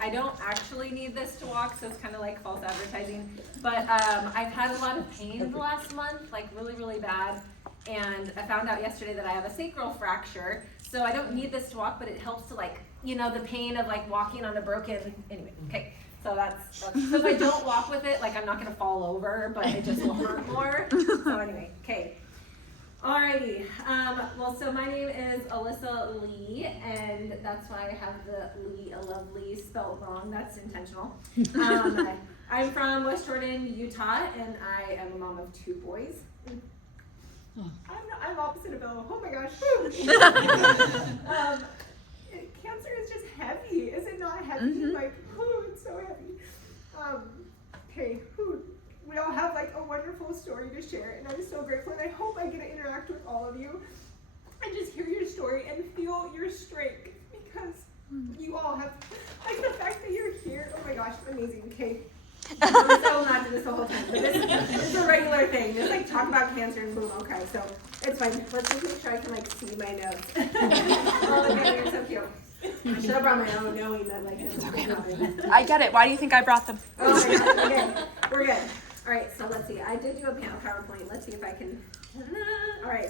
I don't actually need this to walk, so it's kind of like false advertising. But I've had a lot of pain the last month, like really, really bad. And I found out yesterday that I have a sacral fracture. So I don't need this to walk, but it helps to like, you know, the pain of like walking on a broken, anyway, okay. So that's so if I don't walk with it, like I'm not gonna fall over, but it just will hurt more. So anyway, okay. Alrighty, well, so my name is Alyssa Lee, and that's why I have the Lee, a lovely spelled wrong. That's intentional. I'm from West Jordan, Utah, and I am a mom of 2 boys. I'm opposite of Ella. Oh my gosh. Cancer is just heavy. Is it not heavy? Mm-hmm. Like, it's so heavy. Okay, we all have like a wonderful story to share, and I'm so grateful, and I hope I get to interact with all of you and just hear your story and feel your strength, because you all have, like, the fact that you're here, oh my gosh, amazing. Okay, I will not do this the whole time, but this is a regular thing. Just like talk about cancer and boom, okay, so it's fine. Let's just make sure I can like see my notes. Oh, okay, you're so cute. I should have brought my own, knowing that like it's okay. I get it. Why do you think I brought them? Oh my God. Okay, we're good. All right, so let's see. I did do a PowerPoint. Let's see if I can. All right.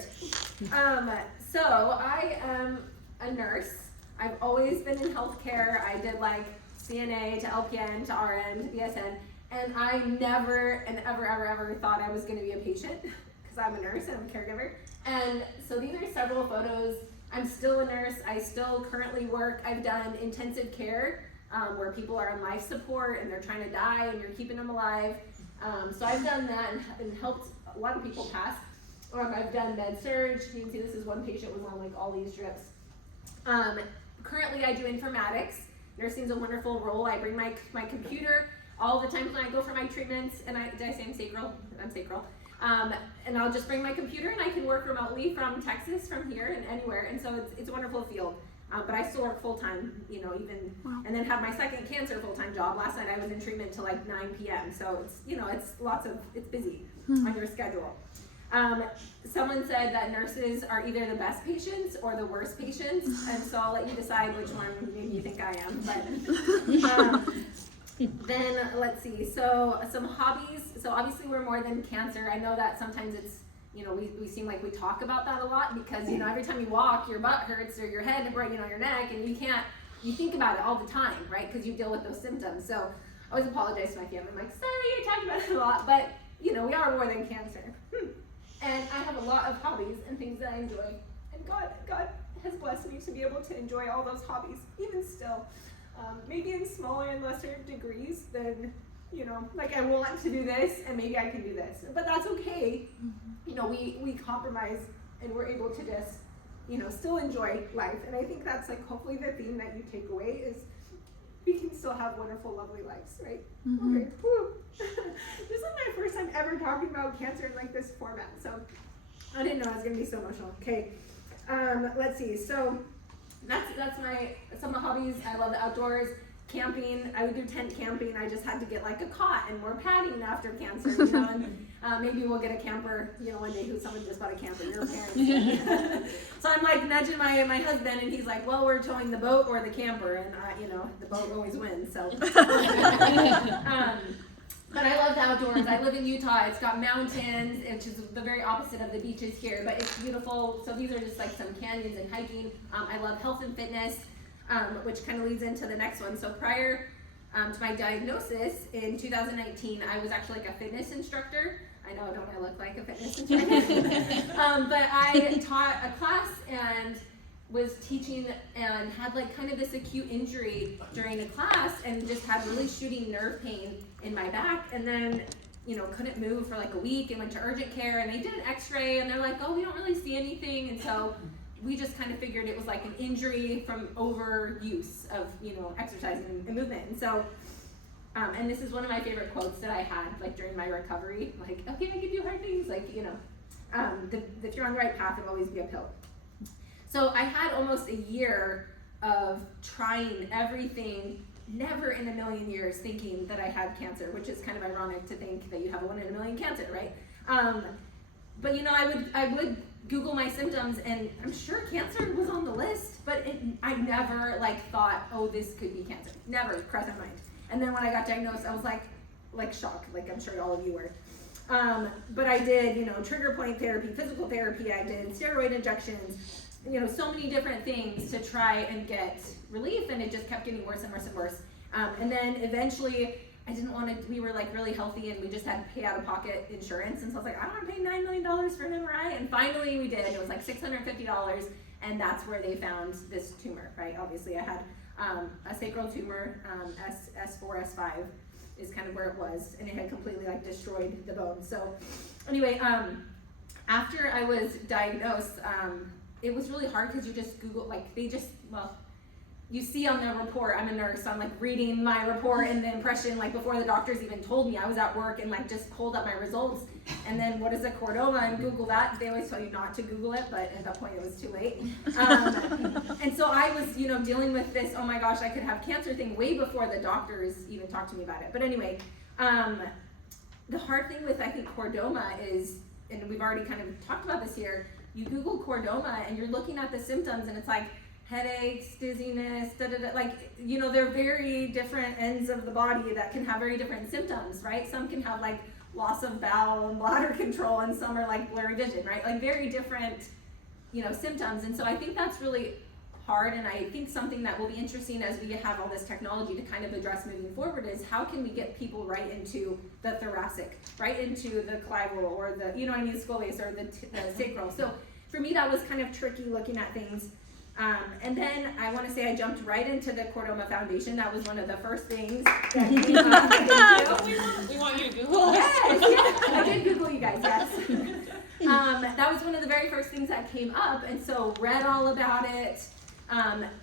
So I am a nurse. I've always been in healthcare. I did like CNA to LPN to RN to BSN, and I never and ever thought I was going to be a patient, because I'm a nurse and I'm a caregiver. And so these are several photos. I'm still a nurse. I still currently work. I've done intensive care where people are on life support and they're trying to die and you're keeping them alive. So I've done that and helped a lot of people pass. I've done med surg. You can see this is one patient was on like all these drips. Currently I do informatics. Nursing's a wonderful role. I bring my computer all the times when I go for my treatments, and did I say I'm sacral? I'm sacral. And I'll just bring my computer and I can work remotely from Texas, from here, and anywhere. And so it's a wonderful field. But I still work full time, you know, even, and then have my second cancer full-time job. Last night I was in treatment till like 9 p.m. So it's, you know, it's busy on your schedule. Someone said that nurses are either the best patients or the worst patients. And so I'll let you decide which one maybe you think I am. But then let's see. So some hobbies. So obviously we're more than cancer. I know that sometimes it's, you know, we seem like we talk about that a lot, because, you know, every time you walk, your butt hurts or your head, you know, your neck, and you think about it all the time, right? Because you deal with those symptoms. So I always apologize to my family. I'm like, sorry, I talked about it a lot, but, you know, we are more than cancer. And I have a lot of hobbies and things that I enjoy. And God has blessed me to be able to enjoy all those hobbies, even still. Maybe in smaller and lesser degrees than, you know, like I want to do this and maybe I can do this, but that's okay. You know, we compromise and we're able to just, you know, still enjoy life. And I think that's like hopefully the theme that you take away is we can still have wonderful, lovely lives, right? Okay. This is my first time ever talking about cancer in like this format, so I didn't know I was gonna be so emotional. Okay, let's see. So that's some of my hobbies. I love the outdoors. Camping, I would do tent camping. I just had to get like a cot and more padding after cancer, you know, and maybe we'll get a camper, you know, one day someone just bought a camper, your parents. So I'm like nudging my husband, and he's like, well, we're towing the boat or the camper, and you know, the boat always wins, so. But I love the outdoors. I live in Utah. It's got mountains, which is the very opposite of the beaches here, but it's beautiful. So these are just like some canyons and hiking. I love health and fitness. Which kind of leads into the next one. So prior to my diagnosis in 2019, I was actually like a fitness instructor. I know, don't I look like a fitness instructor? But I taught a class and was teaching and had like kind of this acute injury during a class and just had really shooting nerve pain in my back, and then, you know, couldn't move for like a week and went to urgent care, and they did an x-ray and they're like, oh, we don't really see anything. And so we just kind of figured it was like an injury from overuse of, you know, exercise and movement. And so, and this is one of my favorite quotes that I had like during my recovery, like, okay, I can do hard things, like, you know, if you're on the right path, it'll always be uphill. So I had almost a year of trying everything, never in a million years thinking that I had cancer, which is kind of ironic to think that you have a 1 in a million cancer, right? But you know, I would Google my symptoms, and I'm sure cancer was on the list, but I never like thought, oh, this could be cancer. Never crossed my mind. And then when I got diagnosed, I was like shocked, like I'm sure all of you were. But I did, trigger point therapy, physical therapy. I did steroid injections, so many different things to try and get relief, and it just kept getting worse and worse and worse. And then eventually, I didn't want to, we were like really healthy, and we just had to pay out of pocket insurance. And so I was like, I don't want to pay $9 million for an MRI. And finally we did. It was like $650. And that's where they found this tumor, right? Obviously I had a sacral tumor, S4, S5 is kind of where it was. And it had completely like destroyed the bone. So anyway, after I was diagnosed, it was really hard because you just Google, like you see on the report, I'm a nurse, so I'm like reading my report and the impression, like before the doctors even told me. I was at work and like just pulled up my results. And then what is a chordoma, and Google that. They always tell you not to Google it, but at that point it was too late. And so I was, dealing with this, oh my gosh, I could have cancer thing way before the doctors even talked to me about it. But anyway, the hard thing with, I think, chordoma is, and we've already kind of talked about this here, you Google chordoma and you're looking at the symptoms and it's like, headaches, dizziness, they're very different ends of the body that can have very different symptoms, right? Some can have like loss of bowel and bladder control, and some are like blurry vision, right? Like very different, symptoms. And so I think that's really hard, and I think something that will be interesting as we have all this technology to kind of address moving forward is how can we get people right into the thoracic, right into the clival, or the, the skull base, or the sacral. So for me, that was kind of tricky looking at things. And then I want to say I jumped right into the Chordoma Foundation. That was one of the first things that came up. We want you to Google. Yes, I did Google you guys, yes. That was one of the very first things that came up, and so read all about it,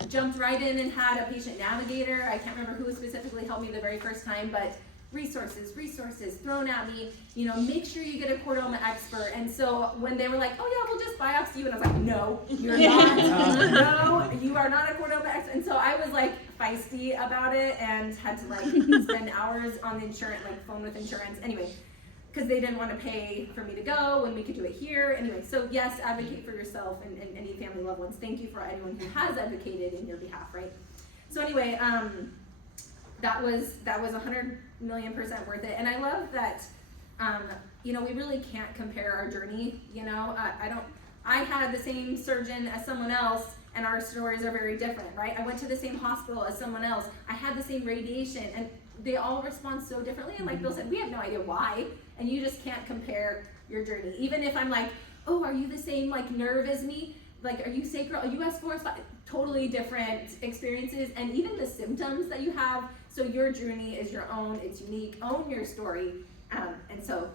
jumped right in and had a patient navigator. I can't remember who specifically helped me the very first time, but resources thrown at me, make sure you get a chordoma expert. And so when they were like, oh yeah, we'll just biopsy you, and I was like, no, you're not. No, you are not a chordoma expert. And so I was like feisty about it and had to like spend hours on the insurance, like phone with insurance anyway, because they didn't want to pay for me to go when we could do it here anyway. So yes, advocate for yourself and any family loved ones. Thank you for anyone who has advocated in your behalf, right? So anyway, that was 100 million% worth it. And I love that, we really can't compare our journey. I had the same surgeon as someone else, and our stories are very different, right? I went to the same hospital as someone else. I had the same radiation, and they all respond so differently. And like Bill said, we have no idea why, and you just can't compare your journey. Even if I'm like, oh, are you the same like nerve as me? Like, are you sacral? Are you S4? Totally different experiences, and even the symptoms that you have. So your journey is your own, it's unique, own your story. And so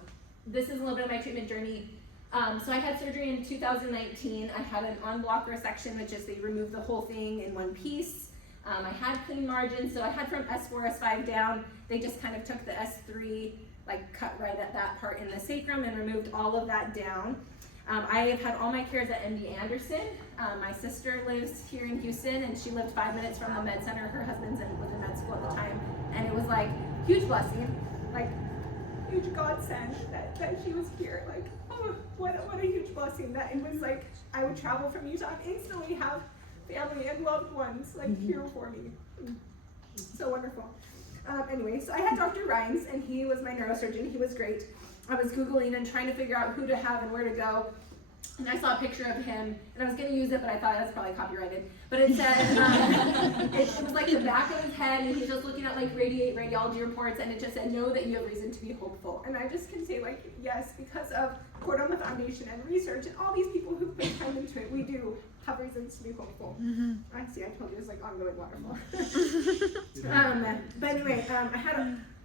this is a little bit of my treatment journey. So I had surgery in 2019. I had an en-bloc resection, which is they removed the whole thing in one piece. I had clean margins, so I had from S4, S5 down. They just kind of took the S3, like cut right at that part in the sacrum and removed all of that down. I have had all my cares at MD Anderson. My sister lives here in Houston, and she lived 5 minutes from the med center. Her husband's was in med school at the time, and it was like huge blessing, like huge godsend that she was here. Like, oh, what a huge blessing that it was. Like I would travel from Utah and instantly have family and loved ones like here for me. So wonderful. Anyway, so I had Dr. Rhines, and he was my neurosurgeon. He was great. I was Googling and trying to figure out who to have and where to go. And I saw a picture of him, and I was going to use it, but I thought that's probably copyrighted. But it said, it was like the back of his head, and he's just looking at like radiology reports, and it just said, know that you have reason to be hopeful. And I just can say like, yes, because of Chordoma Foundation and research and all these people who've put time into it, we do have reasons to be hopeful. I see, I told you it was like ongoing waterfall. But anyway,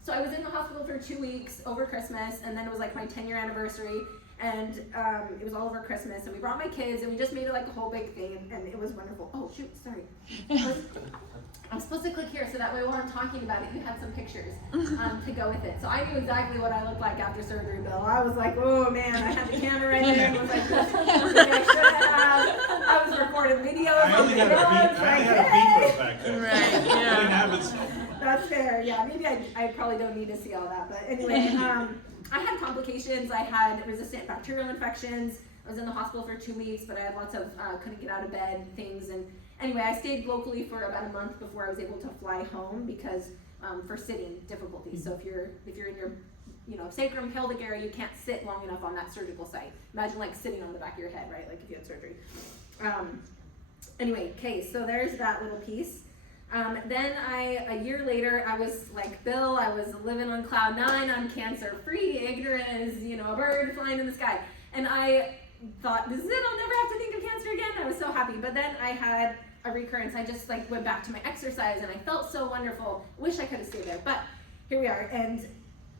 so I was in the hospital for 2 weeks over Christmas, and then it was like my 10-year anniversary, and it was all over Christmas, and we brought my kids, and we just made it like a whole big thing, and it was wonderful. Oh shoot, sorry. I was supposed to click here, so that way while I'm talking about it, you had some pictures to go with it. So I knew exactly what I looked like after surgery, Bill. I was like, oh man, I had the camera right there, and was like, this is what I should have. I was recording videos. I only had a beeper back then. Right, I didn't yeah. have it. That's fair. Yeah, maybe I probably don't need to see all that. But anyway, I had complications. I had resistant bacterial infections. I was in the hospital for 2 weeks, but I had lots of, couldn't get out of bed things. And anyway, I stayed locally for about a month before I was able to fly home because, for sitting difficulties. So if you're in your, sacrum pelvic area, you can't sit long enough on that surgical site. Imagine like sitting on the back of your head, right? Like if you had surgery. Anyway, okay, so there's that little piece. Then a year later, I was like Bill, I was living on cloud 9, I'm cancer free, ignorant as, a bird flying in the sky. And I thought, this is it, I'll never have to think of cancer again. I was so happy. But then I had a recurrence. I just like went back to my exercise and I felt so wonderful. Wish I could have stayed there, but here we are. And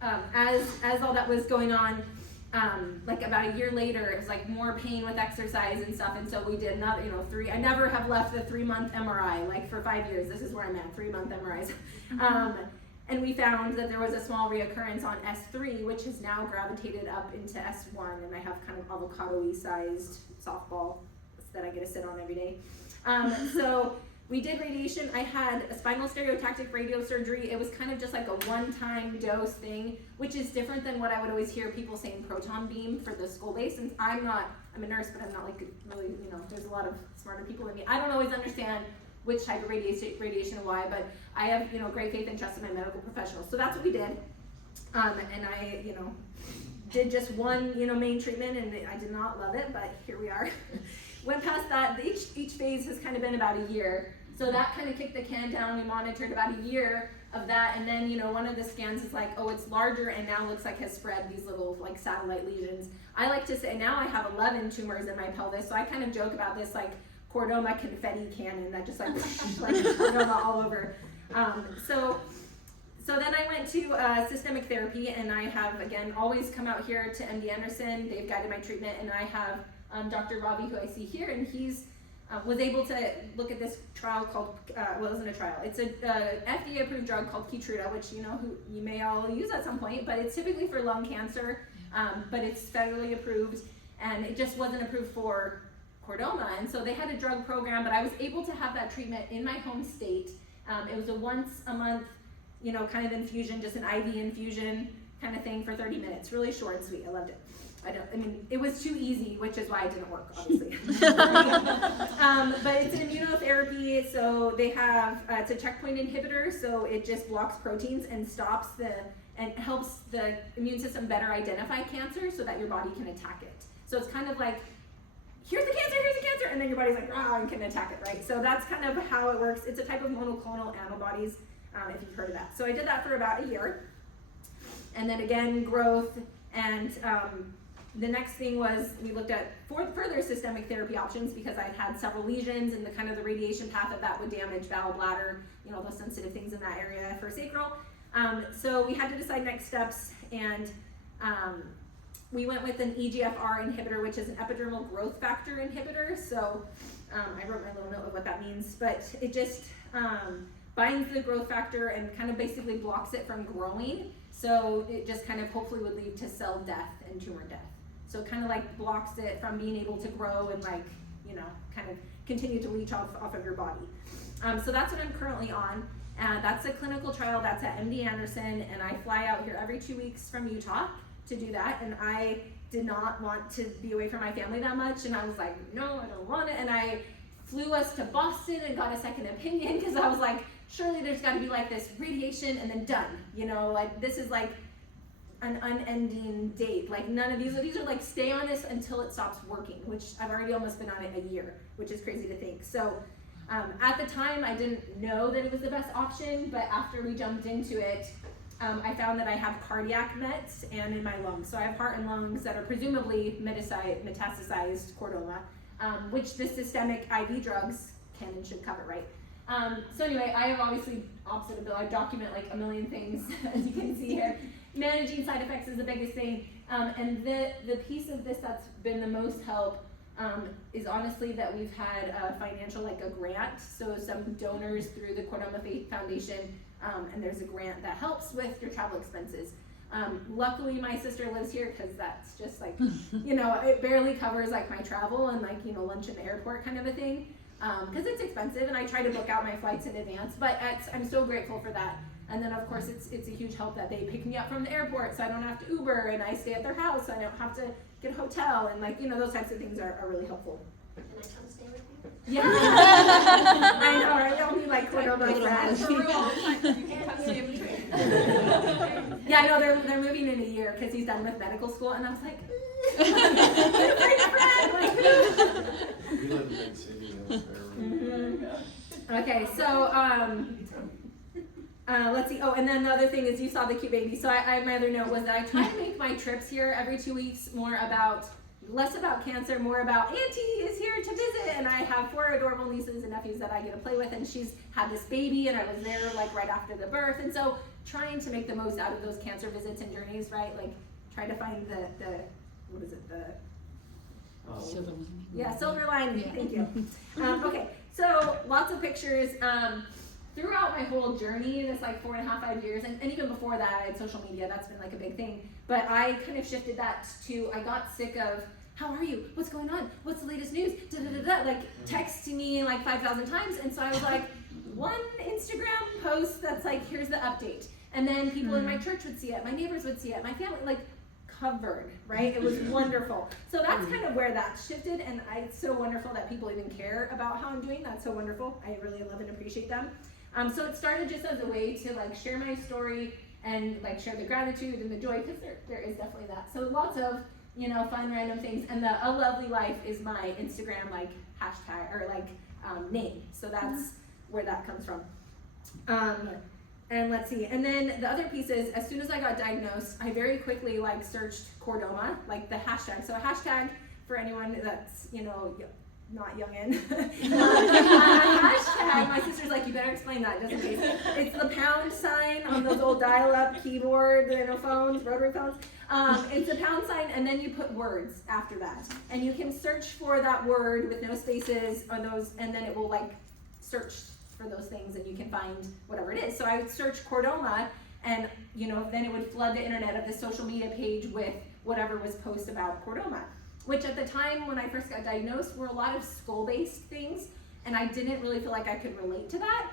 as all that was going on, like about a year later, it was like more pain with exercise and stuff. And so we did another, 3, I never have left the 3-month MRI, like for 5 years. This is where I'm at, 3-month MRIs. And we found that there was a small reoccurrence on S3, which has now gravitated up into S1. And I have kind of avocado-y sized softball that I get to sit on every day. So we did radiation. I had a spinal stereotactic radiosurgery. It was kind of just like a one-time dose thing, which is different than what I would always hear people saying proton beam for the skull base. And I'm a nurse, but I'm not like really, there's a lot of smarter people than me. I don't always understand which type of radiation and why, but I have, great faith and trust in my medical professionals. So that's what we did. And I, did just one, main treatment, and I did not love it, but here we are. Went past that. Each phase has kind of been about a year. So that kind of kicked the can down. We monitored about a year of that, and then, one of the scans is like, oh, it's larger and now looks like has spread these little like satellite lesions. I like to say now I have 11 tumors in my pelvis, so I kind of joke about this like Chordoma confetti cannon that just like Chordoma all over. So then I went to systemic therapy, and I have again always come out here to MD Anderson. They've guided my treatment, and I have Dr. Ravi, who I see here, and he's was able to look at this trial called, well, it wasn't a trial, it's a FDA approved drug called Keytruda, which who you may all use at some point, but it's typically for lung cancer, but it's federally approved, and it just wasn't approved for Chordoma. And so they had a drug program, but I was able to have that treatment in my home state. It was a once a month, kind of infusion, just an IV infusion kind of thing for 30 minutes, really short and sweet. I loved it. It was too easy, which is why it didn't work, obviously. But it's an immunotherapy, so they have, it's a checkpoint inhibitor, so it just blocks proteins and stops and helps the immune system better identify cancer so that your body can attack it. So it's kind of like, here's the cancer, and then your body's like, rah, and can attack it, right? So that's kind of how it works. It's a type of monoclonal antibodies, if you've heard of that. So I did that for about a year. And then again, growth, and the next thing was we looked at further systemic therapy options because I'd had several lesions, and the kind of the radiation path of that would damage bowel, bladder, those sensitive things in that area for sacral. So we had to decide next steps, and we went with an EGFR inhibitor, which is an epidermal growth factor inhibitor. So I wrote my little note of what that means, but it just binds the growth factor and kind of basically blocks it from growing. So it just kind of hopefully would lead to cell death and tumor death. So it kind of like blocks it from being able to grow and like, kind of continue to leach off of your body. So that's what I'm currently on. That's a clinical trial, that's at MD Anderson, and I fly out here every 2 weeks from Utah to do that. And I did not want to be away from my family that much, and I was like, no, I don't want it. And I flew us to Boston and got a second opinion because I was like, surely there's got to be like this radiation and then done, like this is like an unending date. Like none of these are like stay on this until it stops working, which I've already almost been on it a year, which is crazy to think. So at the time I didn't know that it was the best option, but after we jumped into it, I found that I have cardiac mets and in my lungs. So I have heart and lungs that are presumably metastasized chordoma, which the systemic IV drugs can and should cover, right? So anyway, I have obviously opposite of Bill. I document like a million things, as you can see here. Managing side effects is the biggest thing, and the piece of this that's been the most help is honestly that we've had a financial, like a grant. So some donors through the Chordoma Faith Foundation, and there's a grant that helps with your travel expenses. Luckily my sister lives here because that's just like, it barely covers like my travel and like, lunch in the airport kind of a thing. Because it's expensive, and I try to book out my flights in advance, but I'm so grateful for that. And then of course it's a huge help that they pick me up from the airport, so I don't have to Uber, and I stay at their house, so I don't have to get a hotel, and like, those types of things are really helpful. Can I come stay with you? Yeah. I know, right? I'll be like Chordoma friends. Yeah, I know they're moving in a year because he's done with medical school, and I was like, We live in big city, that's fair. Okay, so let's see. Oh, and then the other thing is you saw the cute baby. So my other note was that I try to make my trips here every 2 weeks less about cancer, more about Auntie is here to visit, and I have 4 adorable nieces and nephews that I get to play with, and she's had this baby, and I was there like right after the birth, and so trying to make the most out of those cancer visits and journeys, right? Like try to find the what is it, the Silver lining. silver lining. Yeah. Thank you. Okay, so lots of pictures. Throughout my whole journey, this like 4.5, 5 years, and even before that, I had social media. That's been like a big thing. But I kind of shifted that to, I got sick of, how are you? What's going on? What's the latest news? Da, da, da, da. Like texting me like 5,000 times. And so I was like, one Instagram post that's like, here's the update. And then people in my church would see it, my neighbors would see it, my family, like covered, right? It was wonderful. So that's kind of where that shifted. And it's so wonderful that people even care about how I'm doing. That's so wonderful. I really love and appreciate them. So it started just as a way to like share my story and like share the gratitude and the joy, because there is definitely that. So lots of, fun random things. And the A Lovely Life is my Instagram like hashtag or like name. So that's where that comes from. And let's see. And then the other piece is, as soon as I got diagnosed, I very quickly like searched Chordoma, like the hashtag. So a hashtag, for anyone that's, not young in. Hashtag, my sister's like, you better explain that just in case. It's the pound sign on those old dial-up keyboard, phones, rotary phones. It's a pound sign, and then you put words after that. And you can search for that word with no spaces on those, and then it will like search for those things, and you can find whatever it is. So I would search Chordoma, and then it would flood the internet of this social media page with whatever was posted about Chordoma, which at the time when I first got diagnosed were a lot of skull-based things, and I didn't really feel like I could relate to that.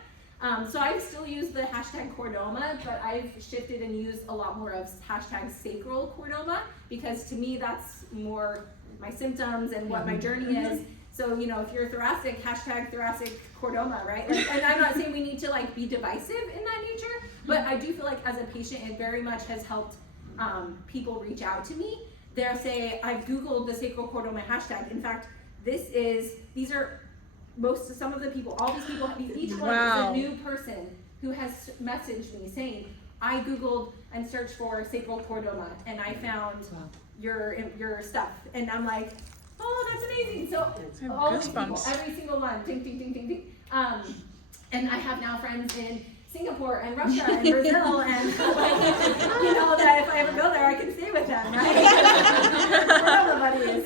So I still use the hashtag Chordoma, but I've shifted and used a lot more of hashtag sacral Chordoma, because to me that's more my symptoms and what my journey is. So, if you're thoracic, hashtag thoracic Chordoma, right? And I'm not saying we need to like be divisive in that nature, but I do feel like as a patient, it very much has helped people reach out to me. They'll say, I've Googled the sacral Chordoma hashtag. In fact, some of the people, all these people, each one is a new person who has messaged me saying, I Googled and searched for sacral Chordoma, and I found your stuff. And I'm like, oh, that's amazing. So all these people, every single one, ding, ding, ding, ding, ding. And I have now friends in Singapore and Russia and Brazil, and that if I ever go there, I can stay with them, right? Whatever buddies.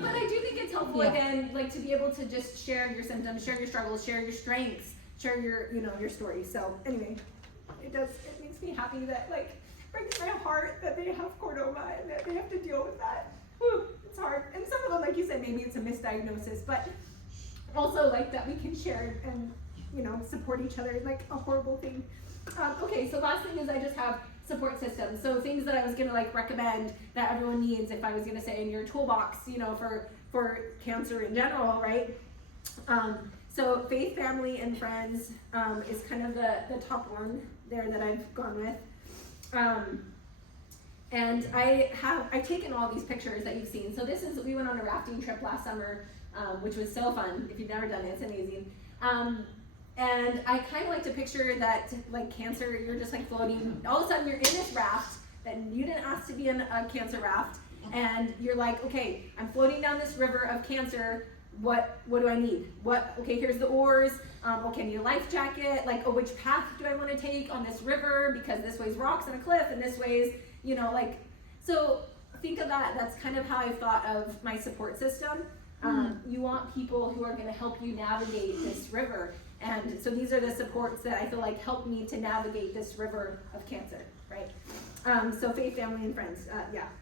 But I do think it's helpful again, like to be able to just share your symptoms, share your struggles, share your strengths, share your, your story. So anyway, it makes me happy that breaks my heart that they have Chordoma and that they have to deal with that. Whew, it's hard. And some of them, like you said, maybe it's a misdiagnosis, but also like that we can share and support each other, like a horrible thing. Okay, so last thing is I just have support systems. So things that I was gonna recommend that everyone needs if I was gonna say in your toolbox, for cancer in general, right? So faith, family, and friends is kind of the top one there that I've gone with. And I've taken all these pictures that you've seen. So we went on a rafting trip last summer, which was so fun. If you've never done it, it's amazing. And I kind of like to picture that, like cancer, you're just like floating. All of a sudden, you're in this raft that you didn't ask to be in a cancer raft, and you're like, okay, I'm floating down this river of cancer. What do I need? Okay, here's the oars. Okay, I need a life jacket. Which path do I want to take on this river? Because this way's rocks and a cliff, and this way's, so think of that. That's kind of how I thought of my support system. You want people who are going to help you navigate this river. And so these are the supports that I feel like help me to navigate this river of cancer, right? So faith, family, and friends,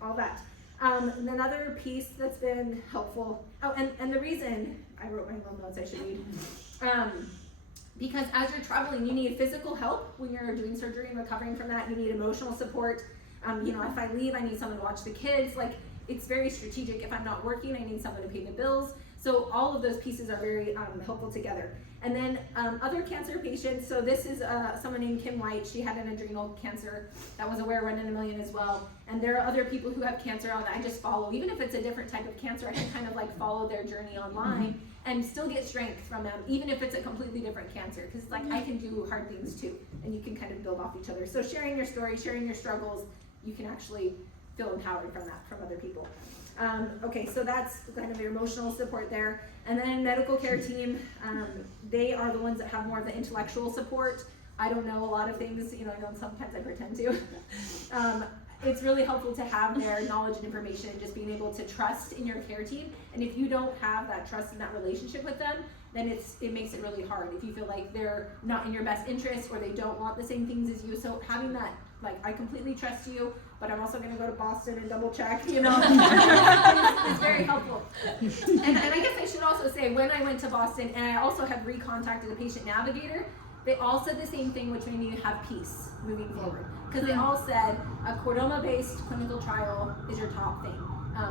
all that. And another piece that's been helpful, and the reason, I wrote my little notes I should read, because as you're traveling, you need physical help when you're doing surgery and recovering from that. You need emotional support. If I leave, I need someone to watch the kids. it's very strategic. If I'm not working, I need someone to pay the bills. So all of those pieces are very helpful together. And then other cancer patients, so this is someone named Kim White. She had an adrenal cancer that was a Wear One in a Million as well. And there are other people who have cancer on that I just follow. Even if it's a different type of cancer, I can kind of like follow their journey online and still get strength from them, even if it's a completely different cancer. Because it's like I can do hard things too, and you can kind of build off each other. So sharing your story, sharing your struggles, you can actually feel empowered from that, from other people. Okay, so that's kind of your emotional support there. And then medical care team, they are the ones that have more of the intellectual support. I don't know a lot of things, you know, sometimes I pretend to. It's really helpful to have their knowledge and information, just being able to trust in your care team. And if you don't have that trust and that relationship with them, then it makes it really hard if you feel like they're not in your best interest or they don't want the same things as you. So having that, like, I completely trust you, but I'm also going to go to Boston and double check, you know, it's very helpful. And I guess I should also say, when I went to Boston, and I also had recontacted a patient navigator, they all said the same thing, which made me have peace moving forward. Because they all said a Chordoma-based clinical trial is your top thing.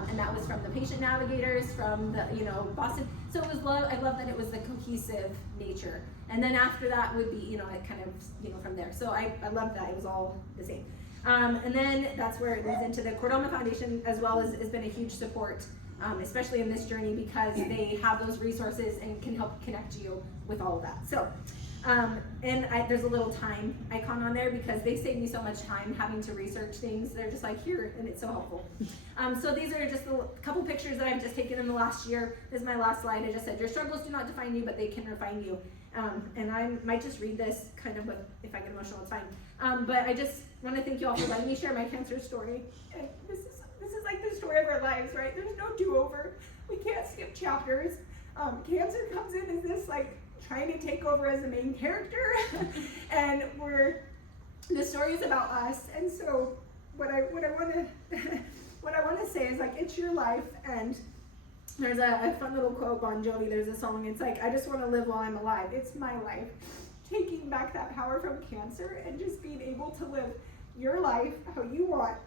And that was from the patient navigators, from the, you know, Boston. So it was I love that it was the cohesive nature. And then after that would be, you know, it kind of, you know, from there. So I love that it was all the same. And then that's where it leads into the Chordoma Foundation as well as has been a huge support, especially in this journey, because they have those resources and can help connect you with all of that. So, there's a little time icon on there because they save me so much time having to research things. They're just like, here, and it's so helpful. So these are just a couple pictures that I've just taken in the last year. This is my last slide. I just said, your struggles do not define you, but they can refine you. And I might just read this kind of, but if I get emotional, it's fine. But I just want to thank you all for letting me share my cancer story. And this is like the story of our lives, right? There's no do-over. We can't skip chapters. Cancer comes in as this, like, trying to take over as the main character, and the story is about us. And so what I want to say is, like, it's your life. And there's a fun little quote, Bon Jovi, there's a song, it's like, I just want to live while I'm alive. It's my life, taking back that power from cancer and just being able to live your life how you want,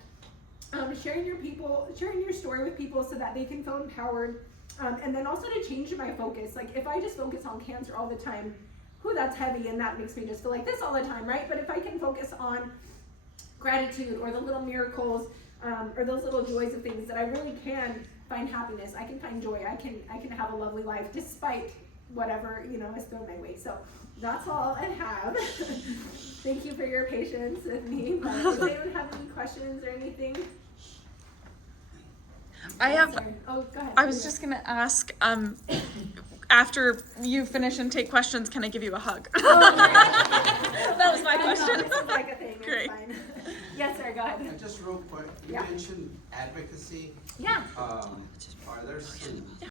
sharing your story with people so that they can feel empowered. And then also to change my focus. Like, if I just focus on cancer all the time, that's heavy, and that makes me just feel like this all the time, right? But if I can focus on gratitude or the little miracles, or those little joys of things, that I really can find happiness, I can find joy, I can have a lovely life despite whatever, you know, is thrown my way. So that's all I have. Thank you for your patience with me. But does anyone have any questions or anything? I have. Oh, go ahead. I was just gonna ask. After you finish and take questions, can I give you a hug? That was my question. This is like a thing. Great. It's fine. Yes, sir. Go ahead. Just real quick, you Yeah. mentioned advocacy. Yeah. Are there some